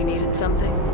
You needed something?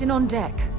Captain on deck.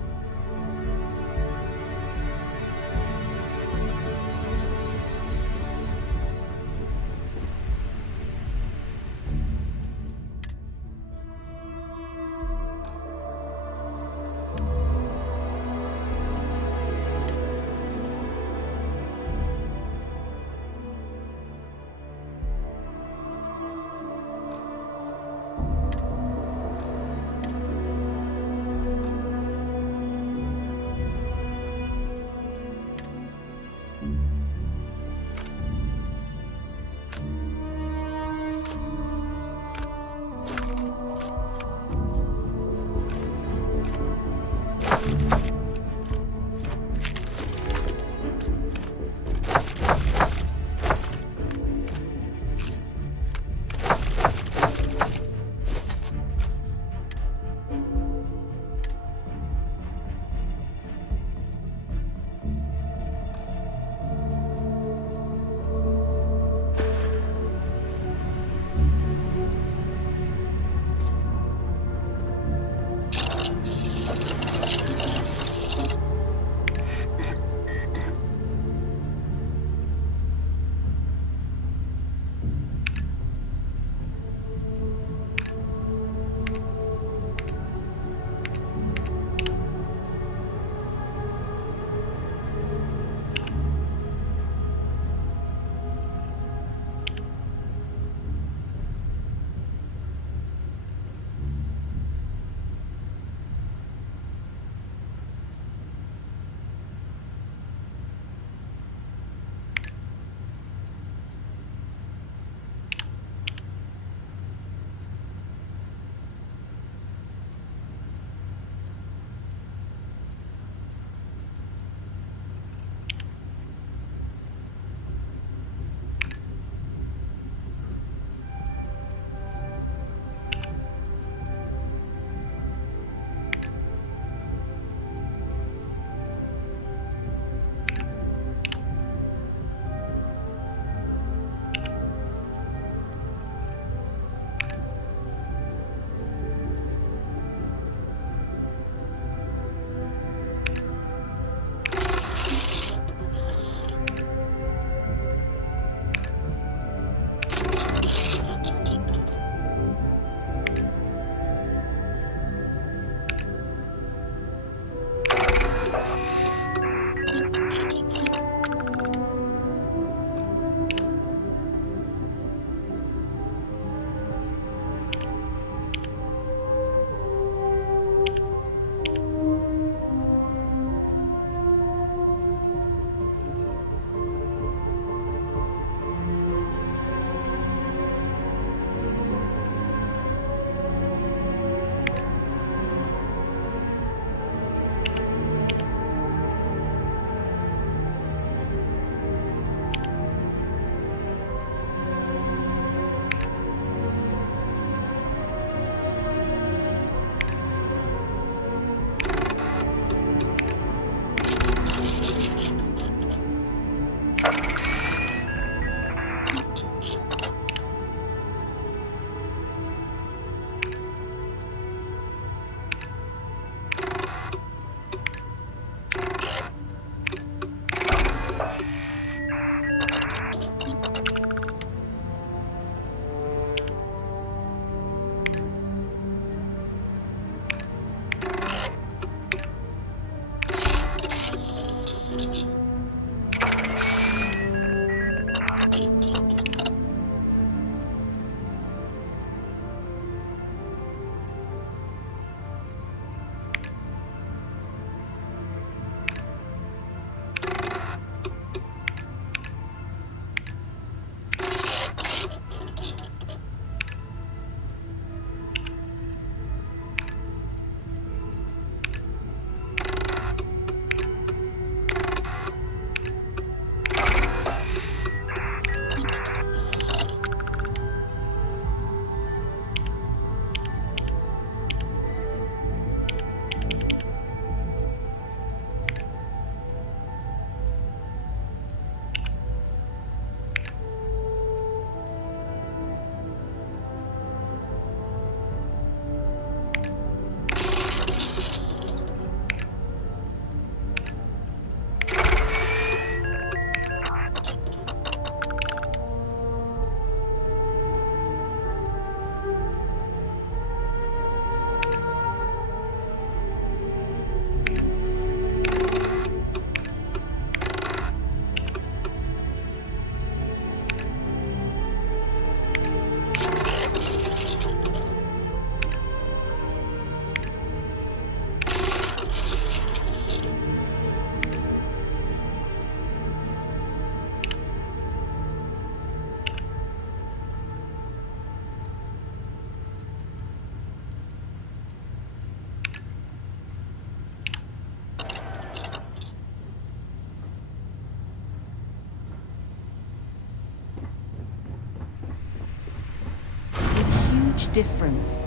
huge difference.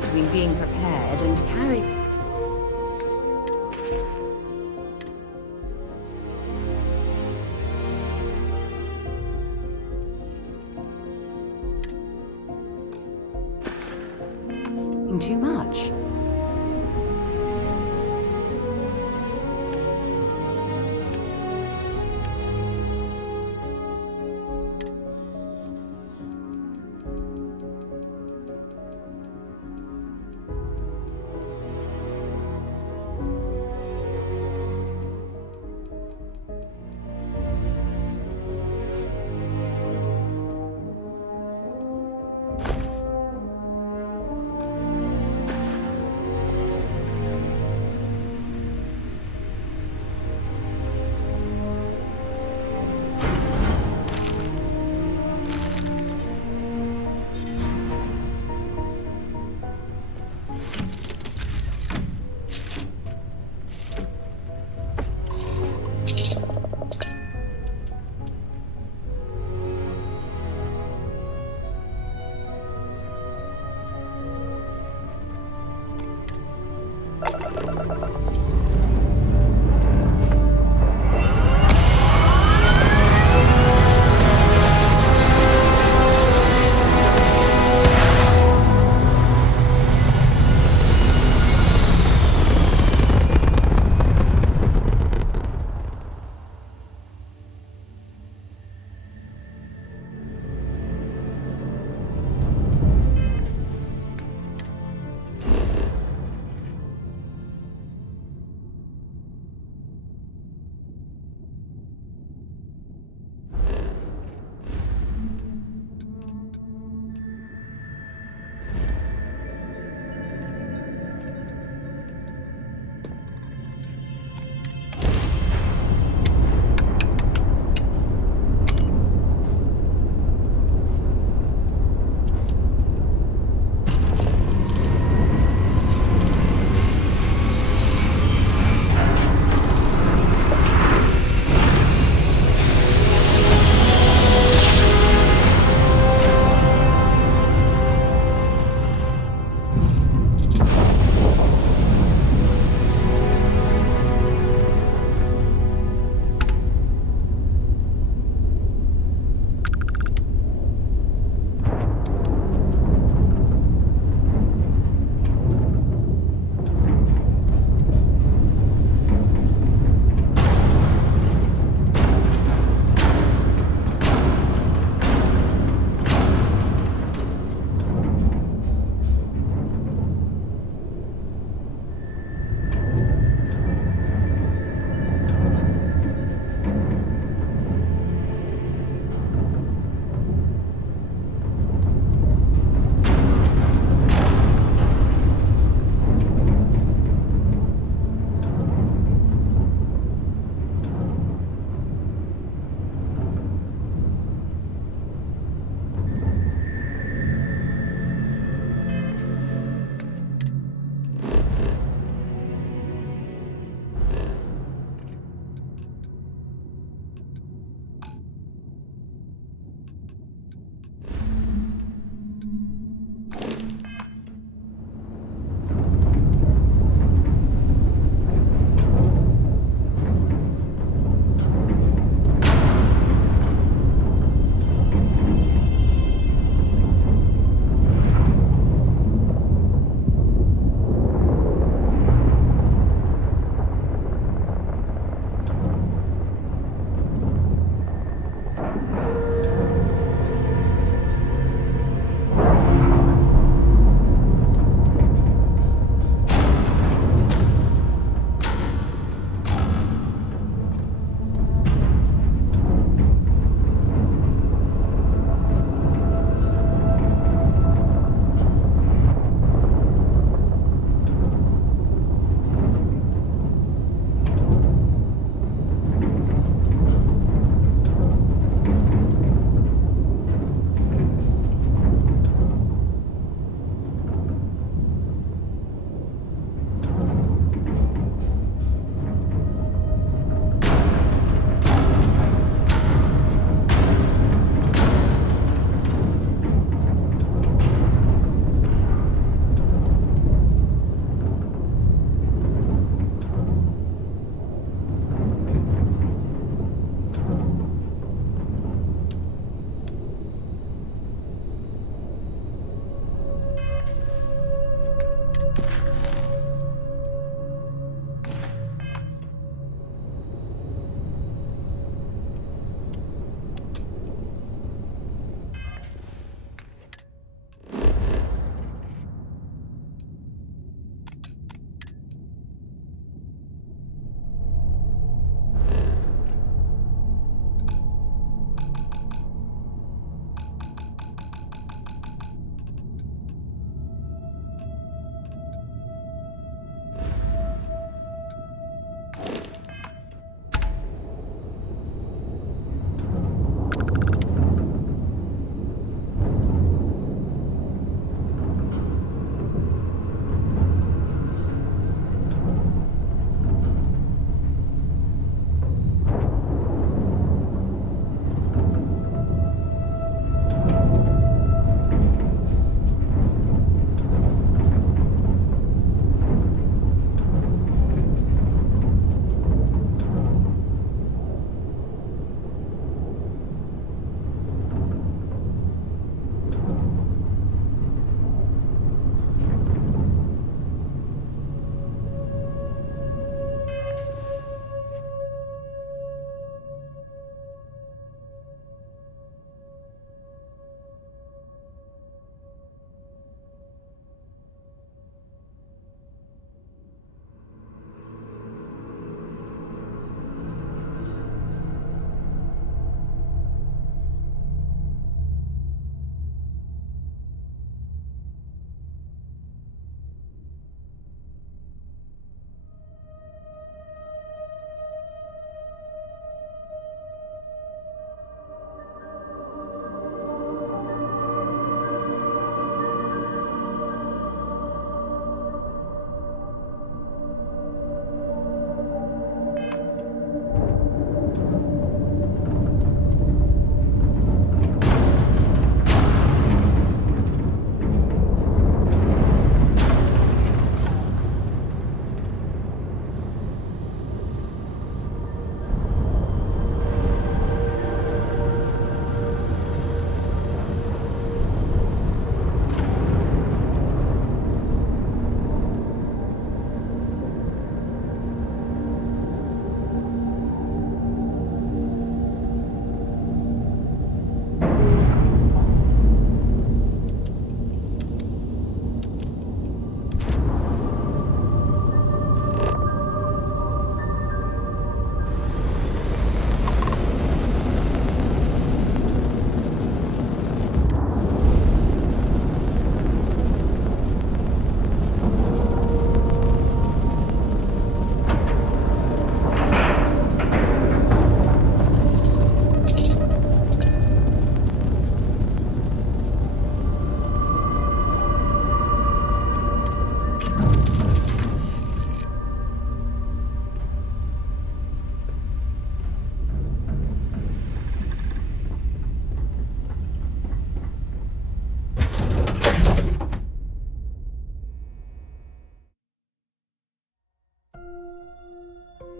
Between being prepared and carrying. Too much.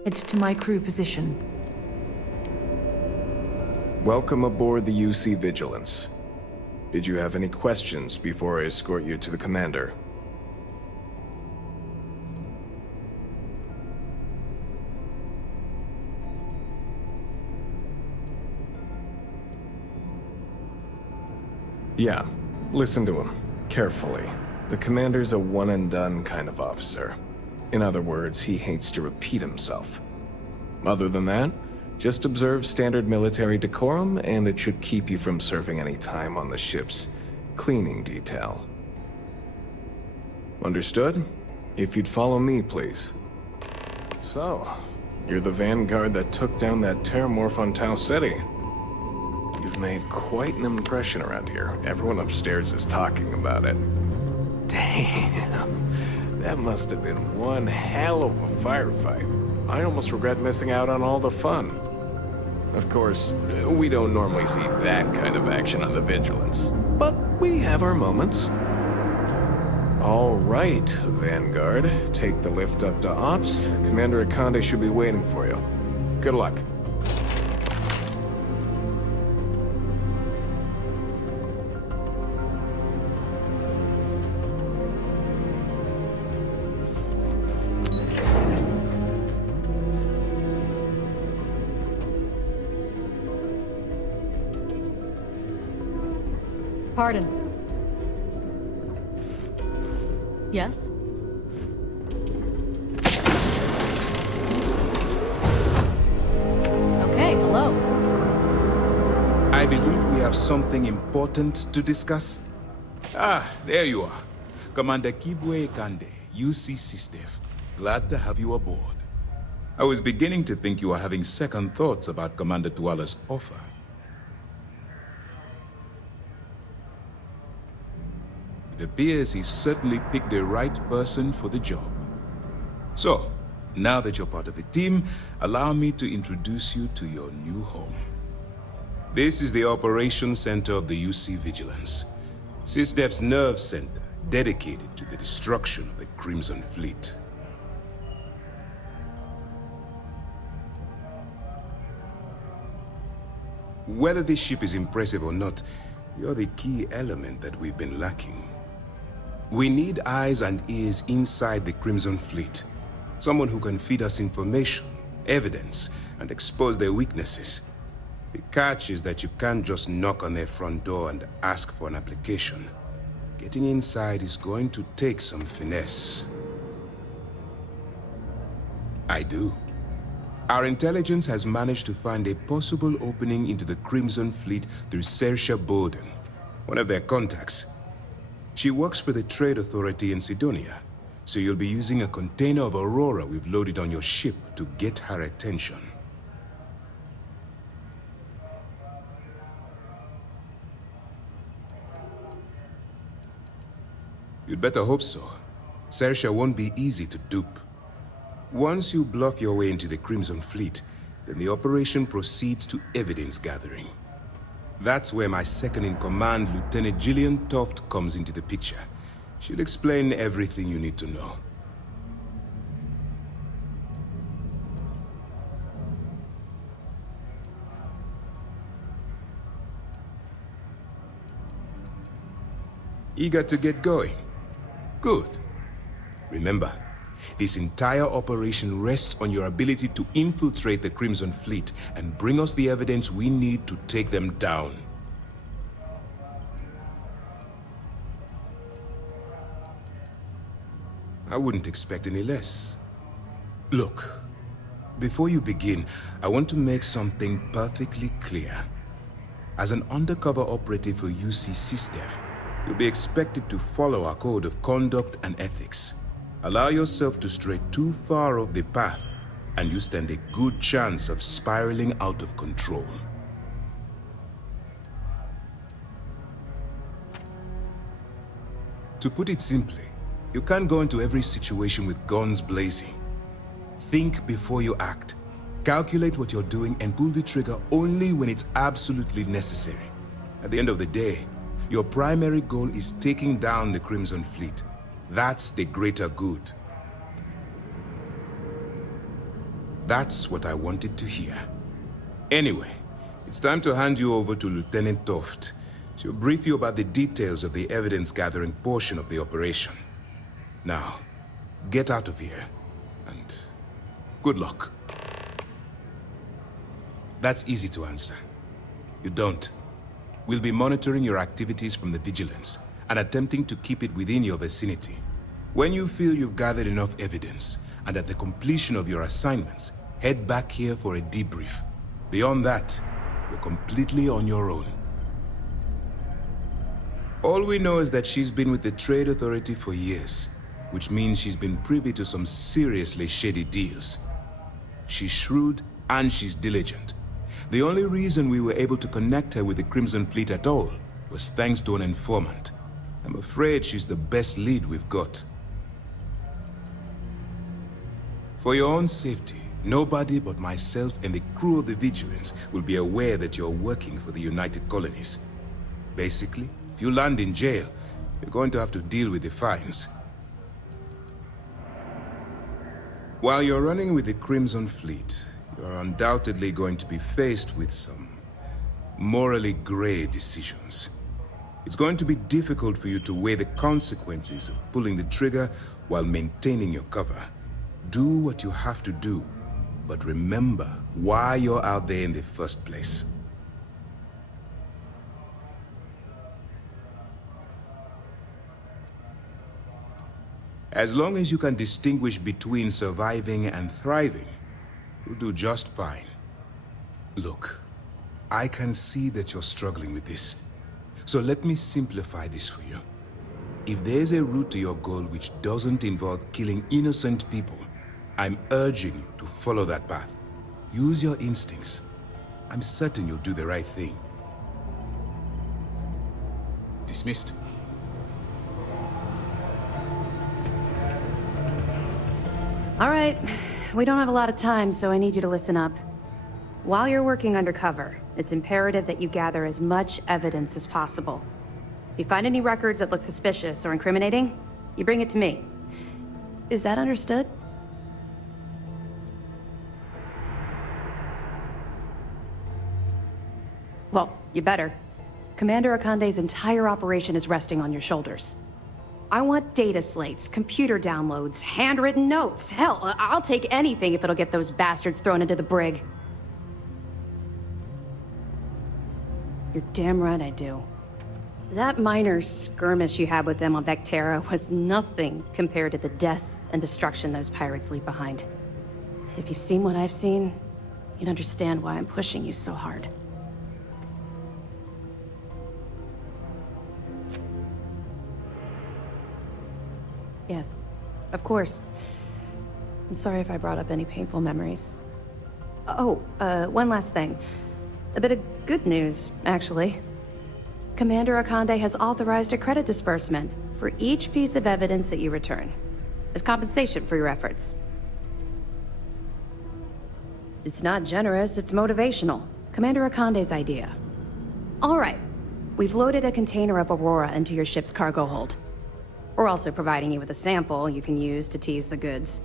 To my crew position. Welcome aboard the UC Vigilance. Did you have any questions before I escort you to the commander? Yeah, listen to him carefully. The commander's a one-and-done kind of officer. In other words, he hates to repeat himself. Other than that, just observe standard military decorum, and it should keep you from serving any time on the ship's cleaning detail. Understood? If you'd follow me, please. So, you're the vanguard that took down that terramorph on Tau City. You've made quite an impression around here. Everyone upstairs is talking about it. Damn, that must have been one hell of a firefight. I almost regret missing out on all the fun. Of course, we don't normally see that kind of action on the Vigilance, but we have our moments. All right, Vanguard. Take the lift up to Ops. Commander Akande should be waiting for you. Good luck. Pardon. Yes? Okay, hello. I believe we have something important to discuss. Ah, there you are. Commander Kibwe Kande, UC SysDev. Glad to have you aboard. I was beginning to think you were having second thoughts about Commander Tuala's offer. It appears he certainly picked the right person for the job. So, now that you're part of the team, allow me to introduce you to your new home. This is the Operations Center of the UC Vigilance, SysDev's nerve center dedicated to the destruction of the Crimson Fleet. Whether this ship is impressive or not, you're the key element that we've been lacking. We need eyes and ears inside the Crimson Fleet. Someone who can feed us information, evidence, and expose their weaknesses. The catch is that you can't just knock on their front door and ask for an application. Getting inside is going to take some finesse. I do. Our intelligence has managed to find a possible opening into the Crimson Fleet through Saoirse Bowden, one of their contacts. She works for the Trade Authority in Sidonia, so you'll be using a container of Aurora we've loaded on your ship to get her attention. You'd better hope so. Saoirse won't be easy to dupe. Once you bluff your way into the Crimson Fleet, then the operation proceeds to evidence gathering. That's where my second-in-command, Lieutenant Gillian Toft, comes into the picture. She'll explain everything you need to know. Eager to get going? Good. Remember, this entire operation rests on your ability to infiltrate the Crimson Fleet and bring us the evidence we need to take them down. I wouldn't expect any less. Look, before you begin, I want to make something perfectly clear. As an undercover operative for UC SysDev, you'll be expected to follow our code of conduct and ethics. Allow yourself to stray too far off the path, and you stand a good chance of spiraling out of control. To put it simply, you can't go into every situation with guns blazing. Think before you act. Calculate what you're doing and pull the trigger only when it's absolutely necessary. At the end of the day, your primary goal is taking down the Crimson Fleet. That's the greater good. That's what I wanted to hear. Anyway, it's time to hand you over to Lieutenant Toft. She'll brief you about the details of the evidence-gathering portion of the operation. Now, get out of here, and good luck. That's easy to answer. You don't. We'll be monitoring your activities from the Vigilance, and attempting to keep it within your vicinity. When you feel you've gathered enough evidence, and at the completion of your assignments, head back here for a debrief. Beyond that, you're completely on your own. All we know is that she's been with the Trade Authority for years, which means she's been privy to some seriously shady deals. She's shrewd and she's diligent. The only reason we were able to connect her with the Crimson Fleet at all was thanks to an informant. I'm afraid she's the best lead we've got. For your own safety, nobody but myself and the crew of the Vigilance will be aware that you're working for the United Colonies. Basically, if you land in jail, you're going to have to deal with the fines. While you're running with the Crimson Fleet, you're undoubtedly going to be faced with some morally gray decisions. It's going to be difficult for you to weigh the consequences of pulling the trigger while maintaining your cover. Do what you have to do, but remember why you're out there in the first place. As long as you can distinguish between surviving and thriving, you'll do just fine. Look, I can see that you're struggling with this. So let me simplify this for you. If there's a route to your goal which doesn't involve killing innocent people, I'm urging you to follow that path. Use your instincts. I'm certain you'll do the right thing. Dismissed. All right. We don't have a lot of time, so I need you to listen up. While you're working undercover, it's imperative that you gather as much evidence as possible. If you find any records that look suspicious or incriminating, you bring it to me. Is that understood? Well, you better. Commander Akande's entire operation is resting on your shoulders. I want data slates, computer downloads, handwritten notes. Hell, I'll take anything if it'll get those bastards thrown into the brig. You're damn right I do. That minor skirmish you had with them on Vectera was nothing compared to the death and destruction those pirates leave behind. If you've seen what I've seen, you'd understand why I'm pushing you so hard. Yes, of course. I'm sorry if I brought up any painful memories. Oh, one last thing. A bit of good news, actually. Commander Akande has authorized a credit disbursement for each piece of evidence that you return, as compensation for your efforts. It's not generous, it's motivational. Commander Akande's idea. All right, we've loaded a container of Aurora into your ship's cargo hold. We're also providing you with a sample you can use to tease the goods.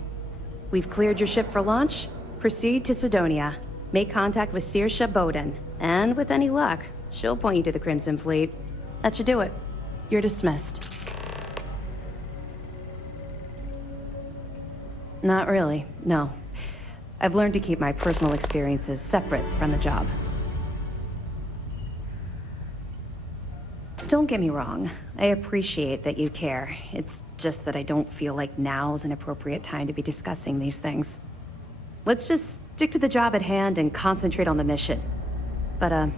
We've cleared your ship for launch. Proceed to Sidonia. Make contact with Saoirse Bowden. And with any luck, she'll point you to the Crimson Fleet. That should do it. You're dismissed. Not really, no. I've learned to keep my personal experiences separate from the job. Don't get me wrong. I appreciate that you care. It's just that I don't feel like now's an appropriate time to be discussing these things. Let's just stick to the job at hand and concentrate on the mission. But,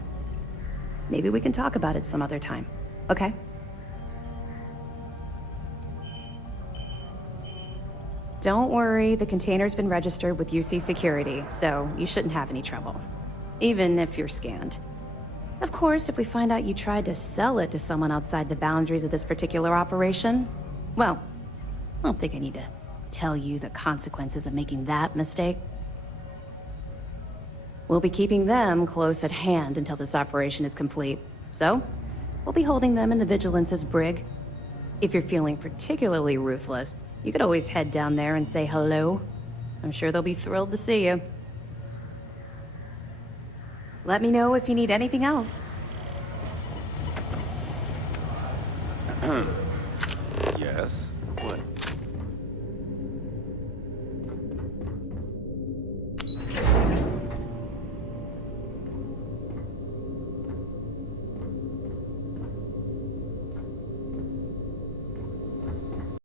maybe we can talk about it some other time, okay? Don't worry, the container's been registered with UC Security, so you shouldn't have any trouble. Even if you're scanned. Of course, if we find out you tried to sell it to someone outside the boundaries of this particular operation, well, I don't think I need to tell you the consequences of making that mistake. We'll be keeping them close at hand until this operation is complete. So, we'll be holding them in the Vigilance's brig. If you're feeling particularly ruthless, you could always head down there and say hello. I'm sure they'll be thrilled to see you. Let me know if you need anything else.